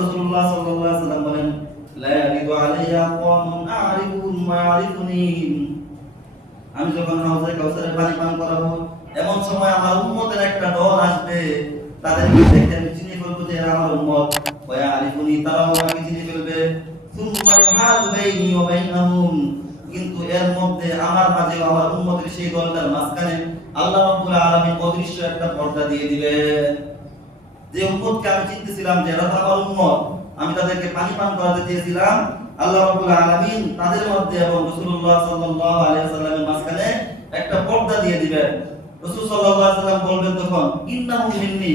রাসূলুল্লাহ সাল্লাল্লাহু আলাইহি ওয়াসাল্লাম বলেন লা ইয়ারিদু আলাইয়া কওমুন আরিফুন ওয়া ইয়ারিফুনি আমি যখন হাউজে কাউসারের পানি পান করাবো, এমন সময় আমার উম্মতের একটা দল আসবে, তাদেরকে দেখে আমি চিনে ফেলব যে এরা আমার উম্মত। ওয়া ইয়ারিফুনি তারাও আমাকে চিনে ফেলবে। সুম্মা ইউহাদু বাইনি ওয়া বাইনাহুম কিন্তু এর মধ্যে আমার মাঝে আমার উম্মতের সেই দলটার মাঝখানে আল্লাহ রাব্বুল আলামিন অদৃশ্য একটা পর্দা দিয়ে দিবেন। যে উম্মতকে আমি চিনতেছিলাম যে এরা তো আমার উম্মত, আমি তাদেরকে পানি পান করাতে চেয়েছিলাম, আল্লাহ রাব্বুল আলামিন তাদের মধ্যে এবং রাসূলুল্লাহ সাল্লাল্লাহু আলাইহি ওয়াসাল্লামের মাঝখানে একটা পর্দা দিয়ে দিবেন। রাসূল সাল্লাল্লাহু আলাইহি ওয়াসাল্লাম বলবেন তখন ইন্নাহুম মিন্নি।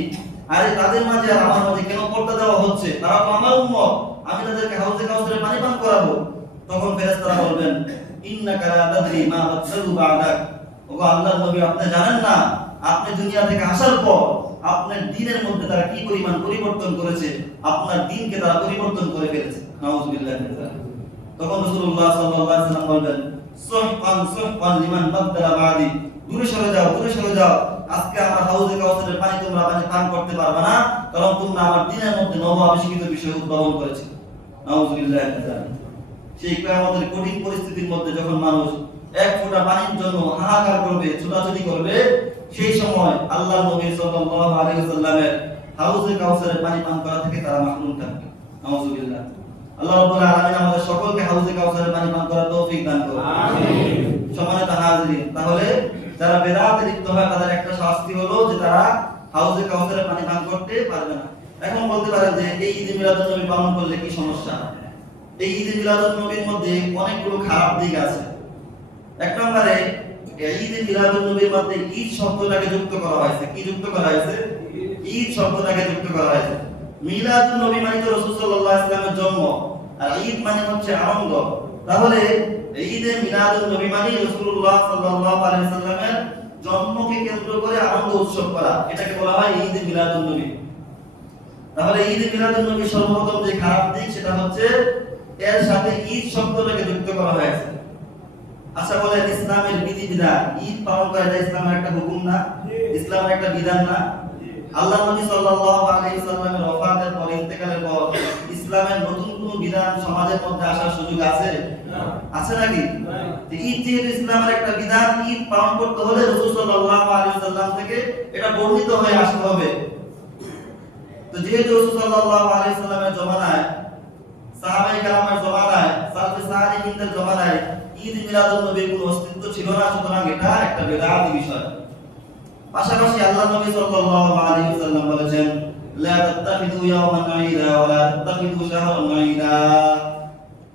আরে তাদের মাঝে আর আমার মাঝে কেন পর্দা দেওয়া হচ্ছে? তারা তো আমার উম্মত, আমি তাদেরকে হাউজে কাউসারে পানি পান করাবো। তখন ফেরেশতারা বলবেন, ইন্নাকা লা তাদরি মা বাদসালু বা'দাক। ওগো আল্লাহর নবী, আপনি জানেন না, আপনি দুনিয়া থেকে আসার পর আপনার দিনের মধ্যে তারা কি পরিমাণ পরিবর্তন করেছে? আপনার দিনকে তারা পরিবর্তন করে ফেলেছে। তখন ছোটাছুটি করবে সেই সময় আল্লাহ নবী সাল্লাল্লাহু আলাইহি ওয়াসাল্লামের হাউজে কাউসারের পানি পান করা থেকে তারা মাহরুম থাকবে। নাউজুবিল্লাহ। আল্লাহ রাব্বুল আলামিন আমাদের সকলকে হাউজে কাউসারের পানি পান করার তৌফিক দান করুন। আমিন। সম্মানিত হাজিরিন তাহলে যারা বেদাতে লিপ্ত হয় তাদের একটা শাস্তি হলো যে তারা হাউজে কাউসারের পানি পান করতে পারবে না। এখন বলতে পারেন যে এই ঈদে মিলাদুন নবী পালন করলে কি সমস্যা? এই ঈদে মিলাদুন নবীর মধ্যে অনেকগুলো খারাপ দিক আছে। এক নম্বরে মিলাদুন নবীর মধ্যে ঈদ শব্দটাকে যুক্ত করা হয়েছে, কি যুক্ত করা হয়েছে? ঈদ শব্দটাকে যুক্ত করা হয়েছে। মিলাদুন নবী মানে তো জন্ম, আর ঈদ মানে হচ্ছে আনন্দ। তাহলে মিলাদুন নবী মানে জন্মকে কেন্দ্র করে আনন্দ উৎসব করা, এটাকে বলা হয় ঈদে মিলাদুন নবী। তাহলে ঈদে মিলাদুন নবী সর্বপ্রথম যে খারাপ দিক, সেটা হচ্ছে এর সাথে ঈদ শব্দটাকে যুক্ত করা হয়েছে। আচ্ছা বলেন ইসলামের বিধি বিধান ঈদ পালন করা এটা ইসলামের একটা হুকুম না? ইসলামের একটা বিধান না? আল্লাহ নবী সাল্লাল্লাহু আলাইহি সাল্লামের ওফাতের পর ইন্তেকালের পর ইসলামের নতুন কোন বিধান সমাজের মধ্যে আসার সুযোগ আছে? আছে নাকি? তো ঈদ যেহেতু ইসলামের একটা বিধান ঈদ পালন করতে হলে রাসূল সাল্লাল্লাহু আলাইহি সাল্লাম থেকে এটা বর্ণিত হয়ে আসতে হবে। তো যেহেতু রাসূল সাল্লাল্লাহু আলাইহি সাল্লামের জমানায় সাহাবায়ে কেরামের জমানায় সালফে সালিহিনদের জমানায় ঈদ মিলাদুন নবীর কোনো অস্তিত্ব ছিল না সুতরাং এটা একটা বেদাতি বিষয়। পাশাপাশি আল্লাহ নবী সাল্লাল্লাহু আলাইহি ওয়াসাল্লাম বলেছেন, লা তাত্তাখিযু ইয়াওমান ঈদা ওয়া লা তাত্তাখিযু শাহরান ঈদা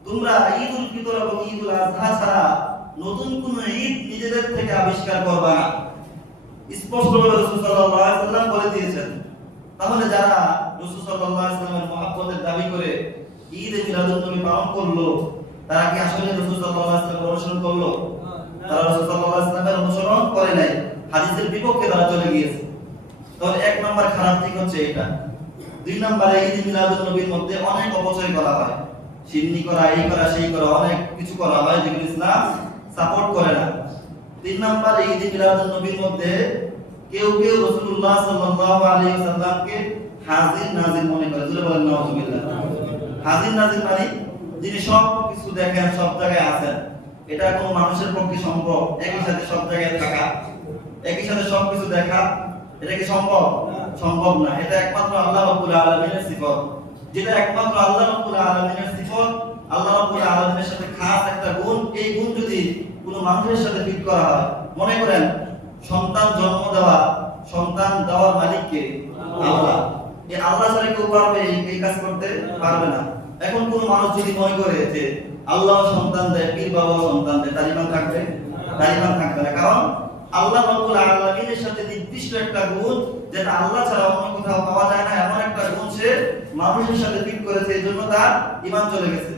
তোমরা ঈদুল ফিতর এবং ঈদুল আযহা ছাড়া নতুন কোন ঈদ নিজেদের থেকে আবিষ্কার করবা না। স্পষ্টভাবে রাসূল সাল্লাল্লাহু আলাইহি ওয়াসাল্লাম বলে দিয়েছেন, তাহলে যারা রাসূল সাল্লাল্লাহু আলাইহি ওয়াসাল্লামের মহব্বতের দাবি করে ঈদ মিলাদুন নবী পালন করল, তারা কি আসলে রাসূল সাল্লাল্লাহু আলাইহি ওয়াসাল্লামের অনুসরণ করল? তারা রাসূল সাল্লাল্লাহু আলাইহি ওয়াসাল্লামের অনুসরণ করে নাই। হাদিসের বিপক্ষে তারা চলে গিয়েছে। তাহলে এক নাম্বার খারাপ দিক হচ্ছে এটা। দুই নম্বরে ঈদ মিলাদুন নবীর মধ্যে অনেক অপচয় করা হয়। সিন্নি করা, এই করা, সেই করা, অনেক কিছু করা হয় যেগুলো ইসলাম সাপোর্ট করে না। তিন নম্বরে ঈদ মিলাদুন নবীর মধ্যে কেউ কেউ রাসূলুল্লাহ সাল্লাল্লাহু আলাইহি ওয়াসাল্লামকে হাজির নাজির মনে করে। জোরে বলেন, নাউজুবিল্লাহ। হাজির নাজির মানে যিনি সব কিছু দেখেন, সব জায়গায় আছেন। এটা কোনো মানুষের পক্ষে সম্ভব। একই সাথে সব জায়গায় থাকা, একই সাথে সব কিছু দেখা, এটা কি সম্ভব? সম্ভব না। এটা একমাত্র আল্লাহ রাব্বুল আলামিনের সিফত। যেটা একমাত্র আল্লাহ রাব্বুল আলামিনের সিফত, আল্লাহ রাব্বুল আলামিনের সাথে খাস একটা গুণ, এই গুণ যদি কোনো মানুষের সাথে ফিট করা হয়, মনে করেন, সন্তান জন্ম দেওয়া, সন্তান দেওয়ার মালিক কে আল্লাহ। এই আল্লাহ ছাড়া কেউ পারবে এই- কাজ করতে? পারবে না। এখন কোন মানুষ যদি মনে করে যে আল্লাহ সন্তান দেয়, পীর বাবা সন্তান দেয় ইমান থাকবে? ইমান থাকবে না। কারণ আল্লাহ রাব্বুল সাথে নির্দিষ্ট একটা গুণ, যেটা আল্লাহ ছাড়া অন্য কোথাও পাওয়া যায় না, এমন একটা গুণ সে মানুষের সাথে ফিট করেছে, এই জন্য তার ইমান চলে গেছে।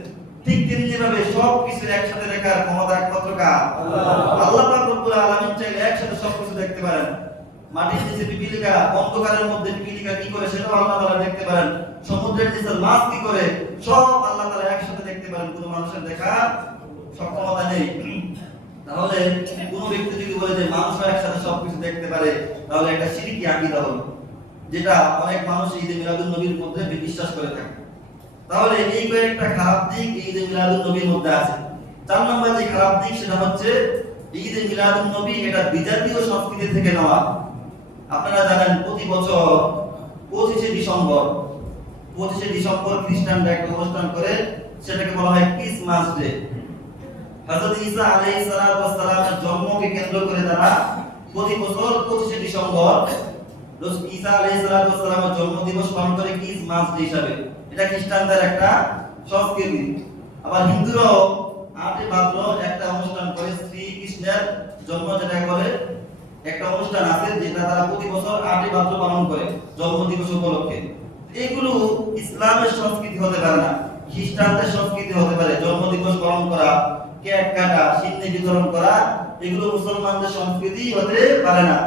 ঠিক সব কিছু একসাথে দেখার ক্ষমতা একমাত্র কার? আল্লাহ পাক রব্বুল চাইলে একসাথে সব কিছু দেখতে পারেন। মাটির নিচে পিপিলিকা, অন্ধকারের মধ্যে পিপিলিকা কি করে সেটাও আল্লাহ তাআলা দেখতে পারেন। সমুদ্রের নিচে মাছ করে? সব আল্লাহ তাআলা একসাথে দেখতে পারেন, কোনো মানুষের দেখার সক্ষমতা নেই। তাহলে কোন ব্যক্তি যদি বলে যে মানুষ একসাথে সবকিছু দেখতে পারে, তাহলে একটা শিরকি আকীদা হলো, যেটা অনেক মানুষ ঈদে মিলাদুন নবীর মধ্যে বিশ্বাস করে থাকে। তাহলে এই কয়েকটা খারাপ দিক ঈদে মিলাদুন নবীর মধ্যে আছে। চার নম্বর যে খারাপ দিক, সেটা হচ্ছে ঈদে মিলাদুন নবী এটা বিজাতীয় সংস্কৃতি থেকে নেওয়া। আপনারা জানেন, প্রতি বছর পঁচিশে ডিসেম্বর পঁচিশে ডিসেম্বর খ্রিস্টানরা একটা অনুষ্ঠান করে, সেটাকে বলা হয় ক্রিসমাস ডে হযরত ঈসা আলাইহিস সালামের জন্মকে কেন্দ্র করে তারা প্রতি বছর 25শে ডিসেম্বর ঈসা আলাইহিস সালামের জন্মদিবস পালন করে ক্রিসমাস ডে হিসাবে। এটা খ্রিস্টানদের একটা সংস্কৃতি। আবার হিন্দুরাও আটই ভাদ্র একটা অনুষ্ঠান করে, শ্রীকৃষ্ণের জন্ম যেটা করে, একটা অনুষ্ঠান আছে যেটা তারা প্রতি বছর আটই ভাদ্র পালন করে জন্মদিবস উপলক্ষে। এগুলো ইসলামের সংস্কৃতি হতে পারে না, খ্রিস্টানদের সংস্কৃতি হতে পারে, জন্মদিবস পালন করা, কেক কাটা, সিন্নি বিতরণ করা, এগুলো মুসলমানদের সংস্কৃতি হতে পারে না।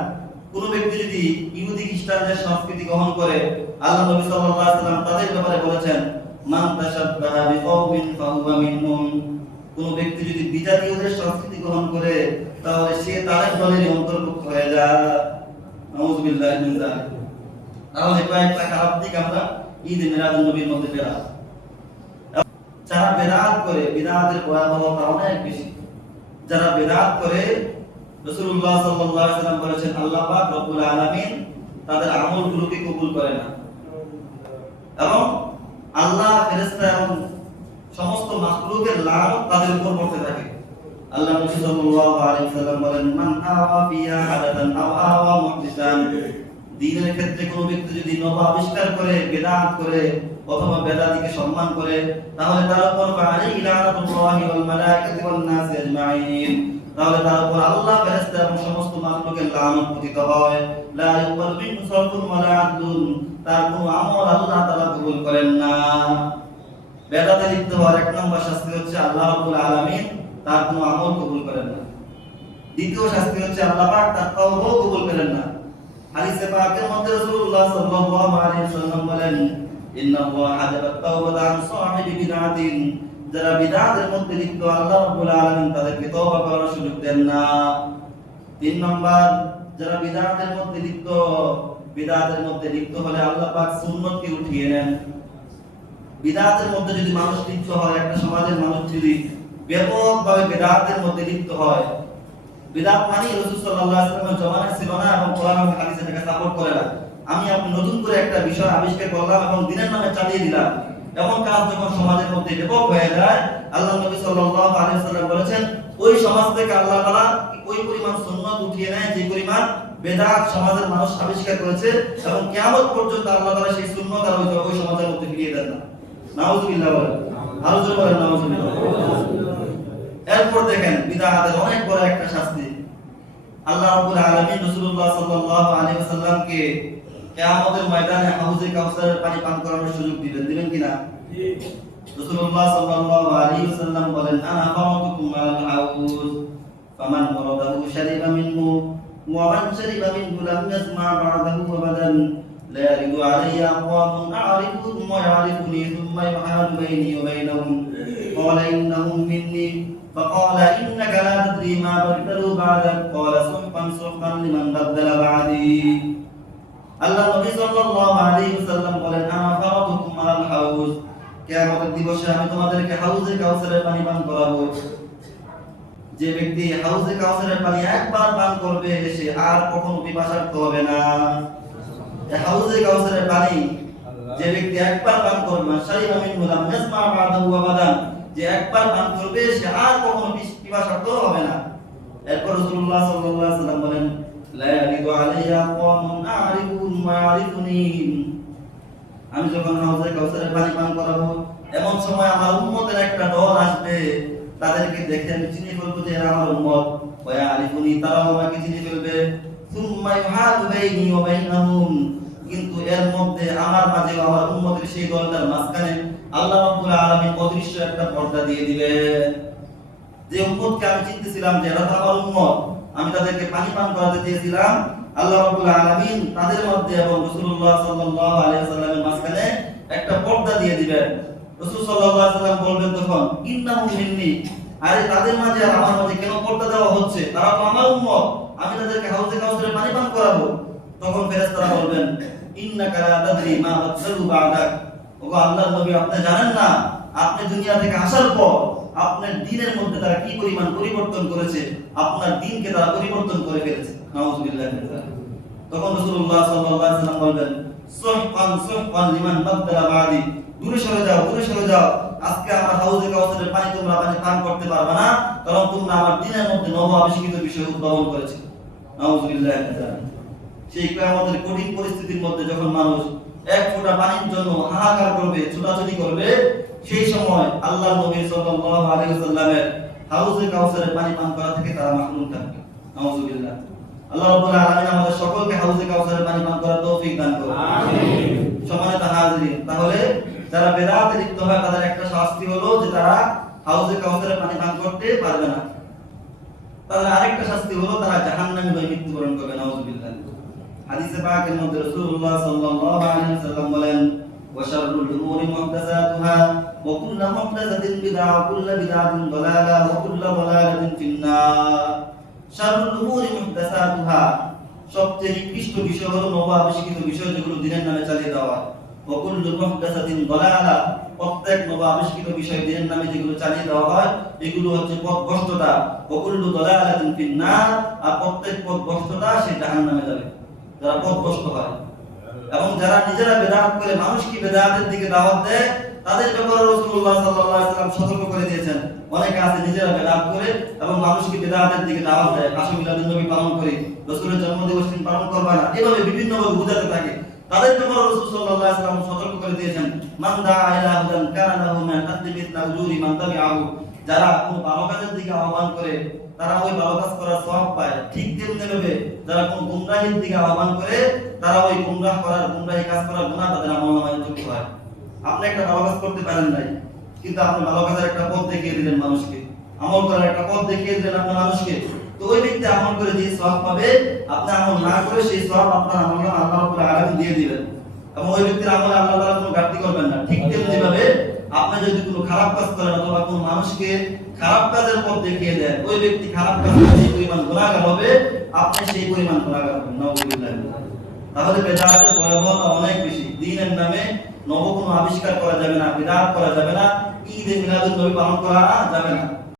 কোন ব্যক্তি যদি ইহুদি খ্রিস্টানদের সংস্কৃতি গ্রহণ করে, আল্লাহ নবী সাল্লাল্লাহু আলাইহি তাদের ব্যাপারে বলেছেন, মান তাশাব্বাহা বিকওমিন ফাহুয়া মিনহুম। কোন ব্যক্তি যদি বিজাতীয়দের সংস্কৃতি গ্রহণ করে, তাহলে সে তাদের দলের অন্তর্ভুক্ত হয়ে যায়। নাউযুবিল্লাহি মিন যালিক। তাহলে কয়েকটা খারাপ দিক আমরা ঈদ মিলাদুন নবীর মধ্যে পেলাম যারা করে ভয়াবহতা অনেক বেশি। যারা করে বলেছেন, আল্লাহ পাক তাদের কবুল করে না। এবং আল্লাহ, ফেরেশতা এবং সমস্ত মাখলুকের তাদের উপর পড়তে থাকে। আল্লাহ বলেন, মান আওয়া হাদাতান আও আওয়া মুহদিসান দ্বীনের ক্ষেত্রে কোনো ব্যক্তি যদি নব আবিষ্কার করে, বেদাত করে অথবা সম্মান করে, তাহলে তার উপর নাস আজমাইন। তাহলে তার উপর আল্লাহ, ফেরেশতা এবং সমস্ত লানত পতিত হয়। লা ইউকবালু আদলুন। তার কোনো আমল আল্লাহ তাআলা কবুল করেন না। বেদাতে লিপ্ত হওয়ার এক নম্বর শাস্তি হচ্ছে আল্লাহ রাব্বুল আলামিন তার কোনো আমল কবুল করেন না। দ্বিতীয় শাস্তি হচ্ছে আল্লাহ পাক তার কবুল করেন না। হাদিসে পাকের মধ্যে রাসূলুল্লাহ সাল্লাল্লাহু আলাইহি ওয়াসাল্লাম বলেন, ইন্নাল্লাহ হাজাবাত তাওবাতা আন সাহিবি বিদআতিন যারা বিদআতের মধ্যে লিপ্ত, আল্লাহ রাব্বুল আলামিন তাদেরকে তওবা করার সুযোগ দেন না। তিন নম্বর, যারা বিদআতের মধ্যে লিপ্ত বিদআতের মধ্যে লিপ্ত হলে আল্লাহ পাক সুন্নতকে উঠিয়ে নেন। বিদআতের মধ্যে যদি মানুষ লিপ্ত হয়, একটা সমাজের মানুষ যদি ব্যাপকভাবে বিদআতের মধ্যে লিপ্ত হয় বিদআত মানে রাসূল সাল্লাল্লাহু আলাইহি ওয়াসাল্লামের জমানায় ছিল না এবং কোরআন এবং হাদিস এটাকে সাপোর্ট করে না। আমি আপনি নতুন করে একটা বিষয় আবিষ্কার করলাম এবং দিনের নামে চালিয়ে দিলাম। এমন কাজ যখন সমাজের মধ্যে ব্যাপক হয়ে যায়, আল্লাহ নবী সাল্লাল্লাহু আলাইহি ওয়াসাল্লাম বলেছেন, ওই সমাজ থেকে আল্লাহ তাআলা ওই পরিমাণ সুন্নাত উঠিয়ে নেয় যে পরিমাণ বেদাত সমাজের মানুষ আবিষ্কার করেছে এবং কিয়ামত পর্যন্ত আল্লাহ তাআলা সেই সুন্নাত আর ওই সমাজের মধ্যে ফিরিয়ে দেন না। নাউজুবিল্লাহ বলেন। আরও জোরে বলেন, নাউজুবিল্লাহ। এরপর দেখেন বিদআতের অনেক বড় একটা শাস্তি আল্লাহ রাব্বুল আলামিন রাসূলুল্লাহ সাল্লাল্লাহু আলাইহি ওয়াসাল্লামকে কিয়ামতের ময়দানে হাউজে কাউসারের পানি পান করানোর সুযোগ দিবেন দিবেন কিনা রাসূলুল্লাহ সাল্লাল্লাহু আলাইহি ওয়াসাল্লাম বলেন আনা ফারাতুকুম আলাল হাউজ ফামান ওয়ারাদাহু শারিবা মিনহু ওয়া মান শারিবা মিনহু লাম ইয়াসমা বা'দাহু আবাদান لا يرد علي أقوام أعرفهم ويعرفني ثم يحال بيني وبينهم قال إنهم مني فقال إنك لا تدري ما بدلوا بعدك قال سحقا سحقا لمن بدل بعدي আল্লাহ নবী সাল্লাল্লাহু আলাইহি ওয়াসাল্লাম বলেন আনা ফারাতুকুম আলাল হাউজ কিয়ামতের দিবসে আমি তোমাদেরকে হাউজে কাউসারের পানি পান করাবো যে ব্যক্তি হাউজে কাউসারের পানি একবার পান করবে সে আর কখনো পিপাসার্ত হবে না এই হাউজে কাউসারের পানি যে ব্যক্তি একবার পান করবে শারিবা মিনহু লাম ইয়াসমা বা'দাহু আবাদান যে একবার পান করবে সে আর কখনো পিপাসার্ত হবে না। এরপর রাসূলুল্লাহ সাল্লাল্লাহু আলাইহি ওয়াসাল্লাম বলেন, লা আলাইয়া কওমুন ইয়ারিফুনি আমি যখন হাউজে পানি পান করাবো, এমন সময় আমার উম্মতের একটা দল আসবে। তাদেরকে দেখে আমি চিনে ফেলব যে এরা আমার উম্মত। ওয়া ইয়ারিফুনি তারাও আমাকে চিনে ফেলবে। সুম্মা ইউহালু বাইনি ওয়া বাইনাহুম, কিন্তু এর মধ্যে আমার মাঝে আমার উম্মতের সেই দলটার মাঝখানে আল্লাহ রাব্বুল আলামিন অদৃশ্য একটা পর্দা দিয়ে দিবে যে উম্মতকে আমি চিনতেছিলাম যে এরা তো উম্মত, আমি তাদেরকে পানি পান করাতে চেয়েছিলাম, আল্লাহ রাব্বুল আলামিন তাদের মধ্যে এবং রাসূলুল্লাহ সাল্লাল্লাহু আলাইহি ওয়াসাল্লামের মাঝখানে একটা পর্দা দিয়ে দিবেন। রাসূল সাল্লাল্লাহু আলাইহি ওয়াসাল্লাম বলবেন তখন, ইন্নাহু মিন্নি। আরে তাদের মাঝে আর আমার মাঝে কেন পর্দা দেওয়া হচ্ছে? তারা তো আমার উম্মত, আমি তাদেরকে হাউজে কাউসারে পানি পান করাবো। তখন ফেরেশতারা বলবেন, ইন্নাকা লা তাদরি মা বাদদালু বাদাক। ওগো নবী, আপনি জানেন না, আপনি দুনিয়া থেকে আসার পর আপনার দিনের মধ্যে তারা কি পরিমাণ পরিবর্তন করেছে? আপনার দিনকে তারা পরিবর্তন করে ফেলেছে। নাউজুবিল্লাহ তখন রাসূলুল্লাহ সাল্লাল্লাহু আলাইহি ওয়াসাল্লাম বলবেন সুহকান সুহকান লিমান বাদদালা বাদি দূরে সরে যাও, দূরে সরে যাও। আজকে আমার হাউজে কাউসারের পানি তোমরা পানি পান করতে পারবে না, কারণ তোমরা আমার দিনের মধ্যে নব আবিষ্কৃত বিষয় উদ্ভাবন করেছে। নাউজুবিল্লাহ সেই কিয়ামতের কঠিন পরিস্থিতির মধ্যে যখন মানুষ এক ফোঁটা পানির জন্য হাহাকার করবে ছোটাছুটি করবে সেই সময় আল্লাহ নবী সাল্লাল্লাহু আলাইহি ওয়াসাল্লামের হাউজে কাউসারের পানি পান করা থেকে তারা মাহরুম থাকবে। নাউজুবিল্লাহ আল্লাহ রাব্বুল আলামিন আমাদের সকলকে হাউজে কাউসারের পানি পান করার তৌফিক দান করুন। আমিন। সম্মানিত হাজিরিন তাহলে যারা বেদাতে লিপ্ত হয় তাদের একটা শাস্তি হলো যে তারা হাউজে কাউসারে পানি পান করতে পারবে না। তাদের আরেকটা শাস্তি হলো তারা জাহান্নামে হয়ে মৃত্যুবরণ করবে নাউজুবিল্লাহ হাদিসে পাকের মধ্যে রাসূলুল্লাহ সাল্লাল্লাহু আলাইহি ওয়াসাল্লাম বলেন ওয়াশারুল উমুরি মুহদাসাতুহা, ওয়া কুল্লু মুহদাসাতিন বিদআ, ওয়া কুল্লু বিদআতিন দালালা, ওয়া কুল্লু দালালাতিন ফিন্নার। শারুল উমুরি মুহদাসাতুহা সবচেয়ে নিকৃষ্ট বিষয় হলো নব আবিষ্কৃত বিষয় যেগুলো দিনের নামে চালিয়ে দেওয়া। ওয়া কুল্লু মুহদাসাতিন দালালা, প্রত্যেক নব আবিষ্কৃত বিষয় দিনের নামে যেগুলো চালিয়ে দেওয়া হয়, এগুলো হচ্ছে পথভ্রষ্টতা। ওয়া কুল্লু দালালাতিন ফিন্নার, আর প্রত্যেক পথভ্রষ্টতা সে জাহান্নামে যাবে। যারা পথভ্রষ্ট হয়। এবং যারা নিজেরা বেদাত করে মানুষকে বেদাতের দিকে দাওয়াত দেয়, তাদের ব্যাপারে রসুল্লাহ সাল্লাম সতর্ক করে দিয়েছেন। অনেকে আছে নিজেরা বেদাত করে এবং মানুষকে বেদাতের দিকে দাওয়াত দেয়। নবী পালন করে। রসুলের জন্মদিবস পালন করবে না। এভাবে বিভিন্নভাবে বোঝাতে থাকে। তাদের ব্যাপারে রাসূল সাল্লাল্লাহু আলাইহি ওয়াসাল্লাম সতর্ক করে দিয়েছেন, মান দাআ ইলা হুদান কানা লাহু মিন আজরি মিসলা উজুরি মান তাবিআহু। যারা কোন ভালো কাজের দিকে আহ্বান করে, তারা ওই ভালো কাজ করার সওয়াব পায়। ঠিক তেমনি ভাবে যারা কোন গুমরাহির দিকে আহ্বান করে, তারা ওই গুমরাহ করার, গুমরাহি কাজ করার গুনাহ তাদের আমলনামায় যুক্ত হয়। আপনি একটা ভালো কাজ করতে পারেন নাই, কিন্তু আপনি ভালো কাজের একটা পথ দেখিয়ে দিলেন মানুষকে। আমল করার একটা পথ দেখিয়ে দিলেন আপনি মানুষকে। তো ওই ব্যক্তি আমল করে যে সওয়াব পাবে, আপনি আমল না করে সেই সওয়াব আপনার আমল আল্লাহ রাব্বুল দিয়ে দিবেন। এবং ওই ব্যক্তির আমলে আল্লাহ তাআলা কোনো ঘাটতি করবেন না। ঠিক তেমনি ভাবে আপনি যদি কোনো খারাপ কাজ করেন অথবা কোনো মানুষকে খারাপ কাজের পথ দেখিয়ে দেন ওই ব্যক্তি খারাপ কাজ করে যে পরিমাণ গুনাহগার হবে আপনি সেই পরিমাণ গুনাহগার হবেন। নাউজুবিল্লাহ। তাহলে বেদাতের ভয়াবহতা অনেক বেশি। দিনের নামে নব কোনো আবিষ্কার করা যাবে না বিদাত করা যাবে না ঈদে মিলাদুন নবী পালন করা যাবে না।